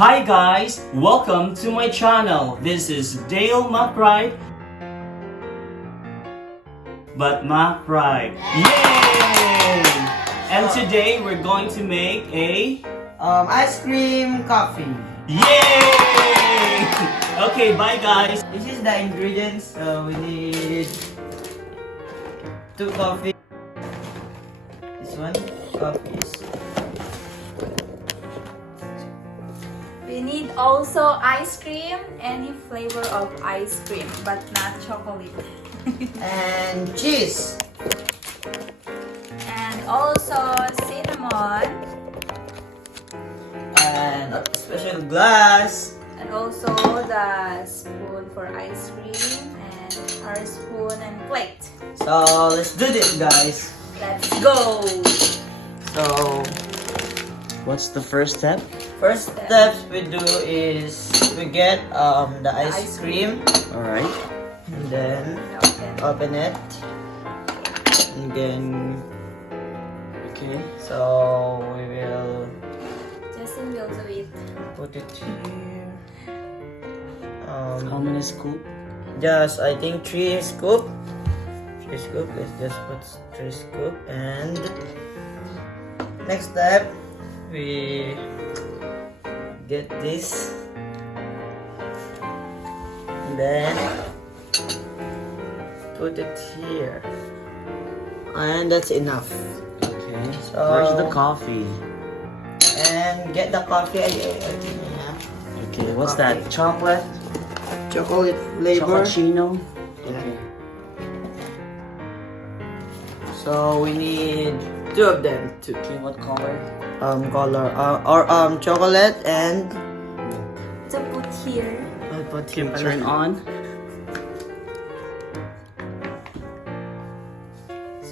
Hi guys, welcome to my channel. This is Dale McBride, but McBride. Yay! And today we're going to make a ice cream coffee. yay! Okay, bye guys. This is the ingredients. We need 2 coffee. This one, coffees. We need also ice cream, any flavor of ice cream, but not chocolate. And cheese. And also cinnamon. And a special glass. And also the spoon for ice cream and our spoon and plate. So let's do this, guys. Let's go! So, what's the first step? First steps we do is we get the ice cream. Alright. And then open it. And then Okay. so we will Justin will do it. put it here. How many scoop? Just I think 3 scoop. 3 scoop. Let's just put 3 scoop. And next step we get this. And then put it here. And that's enough. Okay. So- Where's the coffee? And get the coffee. Okay, what's that? Chocolate? Chocolate flavor. Chocolatino? Yeah. Okay. So we need 2 of them. Okay, what color? Color or chocolate and To put here. I'll put Okay, here turn on.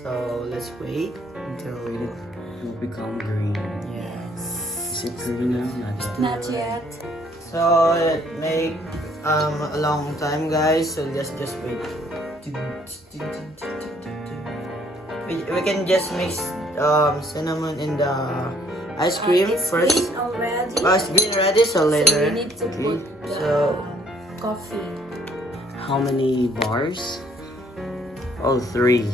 So let's wait until It will become green. yes. Is it green now? Not yet. Not yet. So it may a long time, guys. So just wait. We can just mix cinnamon in the ice cream It's first. green already. It's green already, so So later. we need to put the So- coffee. How many bars? Oh, 3.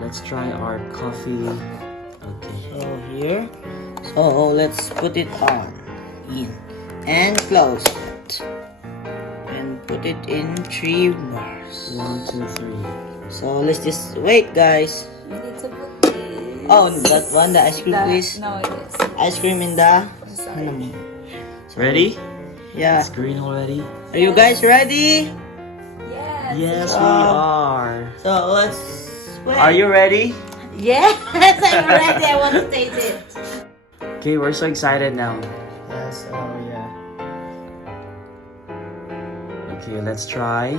Let's try our coffee. Okay. So here. So let's put it on. In. And close it. And put it in 3 bars. 1, 2, 3. So let's just wait, guys. We need to put this. Oh, that one, the ice cream, please. No, it is. Ice cream in the. Sorry. Ready? Yeah. It's green already. Are you guys ready? Yes. Yes, So- we are. So let's wait. Are you ready? Yes, I'm ready. I want to taste it. Okay, we're so excited now. Yes. So yeah. Okay, let's try.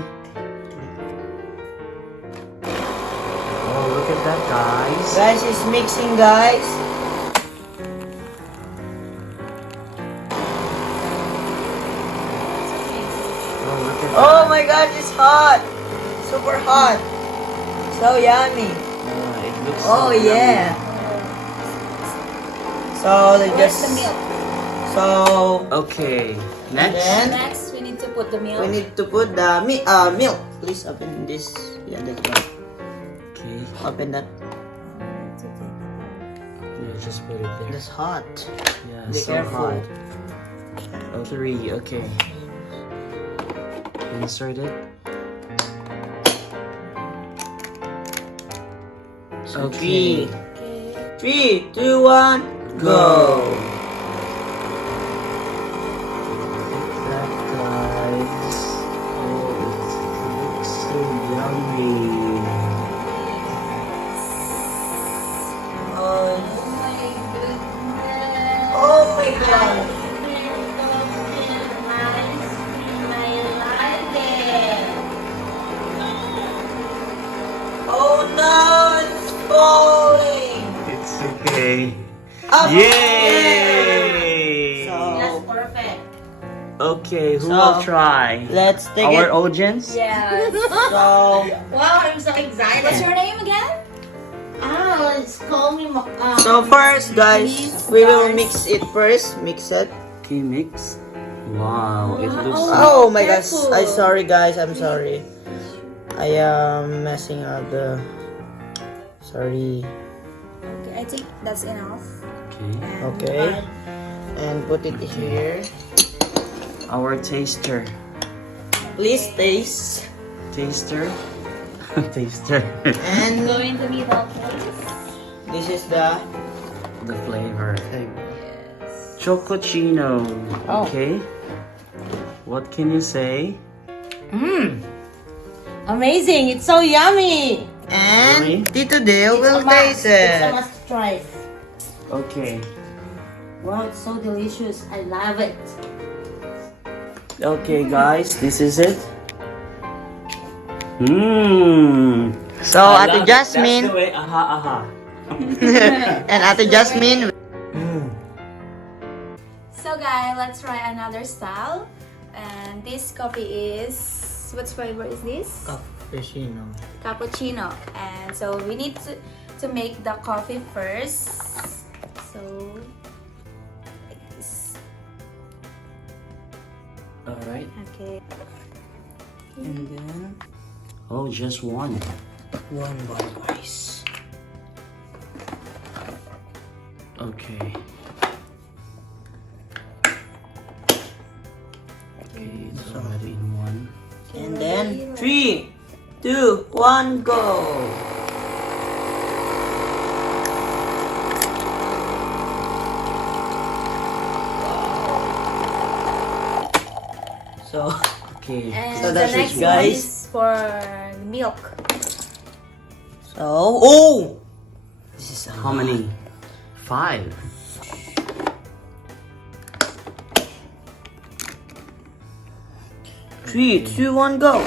Oh, look at that, guys. Guys, it's mixing, guys. Oh, look at Oh that. my God, it's hot. Super hot. So yummy. It looks Oh so yummy. yeah. So they Where's just. the milk? So Okay, next. then Next, we need to put the milk. we need to put the milk. Please open this. Yeah, that's right. Okay, Open that. yeah, just put it there. That's hot. Yeah, Be so careful. hot. Oh, 3, okay. Insert it. Okay. 3, 2, 1, go. That, guys. Oh, it looks so yummy. Oh, my goodness. oh my God. Oh no, it's falling. It's okay. Oh, Yay! So Perfect. Okay, who So, will try? let's take Our it. audience? Yes. So Wow, I'm so excited. What's your name again? Ah, it's call me. So first, guys, we will mix it first. Mix it. Okay, mix. Wow, it looks so... Oh my gosh, Careful. I'm sorry guys, I'm sorry. I am messing up the... Sorry. Okay, I think that's enough. Okay. Okay. And put it here. Our taster. Please taste. Taster. Taster. And Go in the middle, please. this is the... The flavor. Yes. Chocochino. Oh. Okay. What can you say? Mmm. Amazing. It's so yummy. And Really? Tito Dale will It's a must. taste it. It's a must try. Okay. Wow, it's so delicious. I love it. Okay, guys, this is it. Mmm. So, Ate Jasmine That's the way. Aha, aha. and Ate Jasmine. So guys, let's try another style. And this coffee is, what flavor is this? Cappuccino. Cappuccino. And so we need to make the coffee first. So like this. All right. Okay. And then Oh, just one. one bowl rice. Okay. Okay, it's already in one. And then 3, 2, 1, go. So, Okay. And So the that's it, next one guys. is for milk. oh, this is How many? 5. 3, 2, 1, go.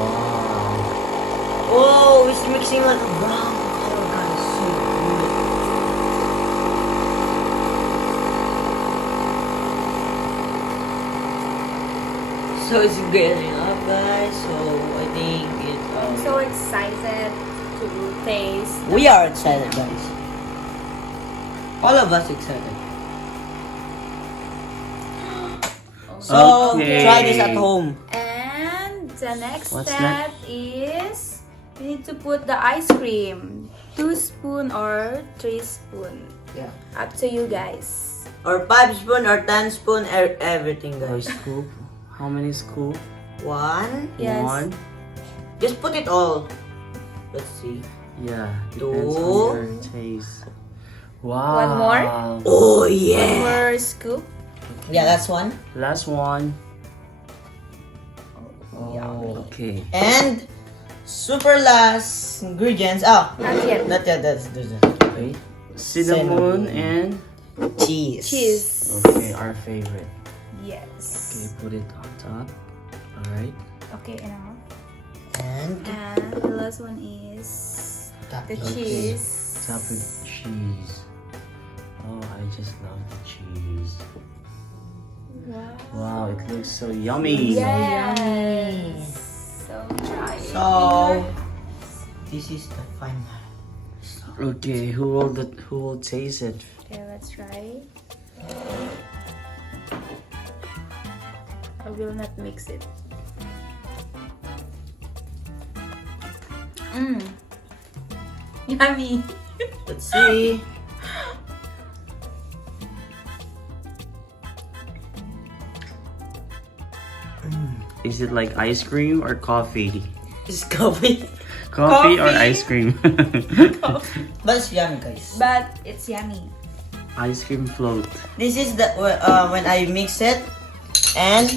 Wow. Oh, it's mixing like a brown color, guys. So good. So it's getting up, guys. So I think it. I'm so excited to taste. We are excited, guys. All of us excited. So Okay. try this at home. And the next What's step is we need to put the ice cream. 2 spoon or 3 spoon. Yeah. Up to you guys. Or 5 spoon or 10 spoon, everything, Or guys. scoop. How many scoop? 1. Yes. 1. Just put it all. Let's see. Yeah, depends 2. on your taste. Wow. One more? Oh One yeah. more scoop. Yeah, that's one. Last one. Yummy. Okay. And super last ingredients. Oh, Not yet. not yet. That's Okay. Cinnamon and cheese. Cheese. okay, our favorite. Okay, Yes. put it on top. All right. Okay, enough. And And the last one is the Okay. cheese. Top with cheese. Oh, I just love the cheese. Wow. Wow, it looks so yummy. Yes. So try it. So this is the final. Okay, who will taste it? Okay, let's try. I will not mix it. Mmm. Yummy. Let's see. Is it like ice cream or coffee? It's coffee. Coffee or Coffee. ice cream? But it's yummy, guys. But it's yummy. Ice cream float. This is the when I mix it and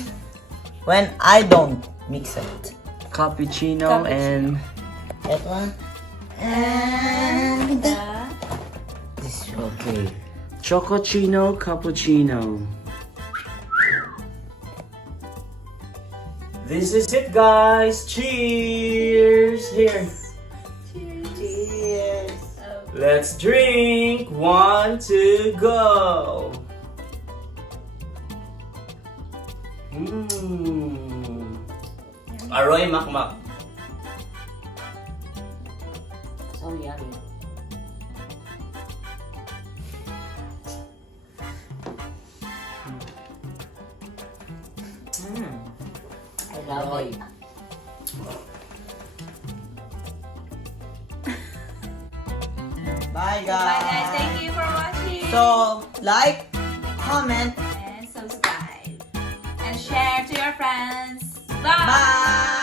when I don't mix it. Cappuccino and That one. And this one. okay. Chocochino cappuccino. This is it, guys. Cheers! Here. Cheers. Let's drink. 1, 2, go. Mmm. Aroy makmak. So yummy. love it. Bye, guys. Bye guys, thank you for watching. So, like, comment, and subscribe and share to your friends. Bye. bye.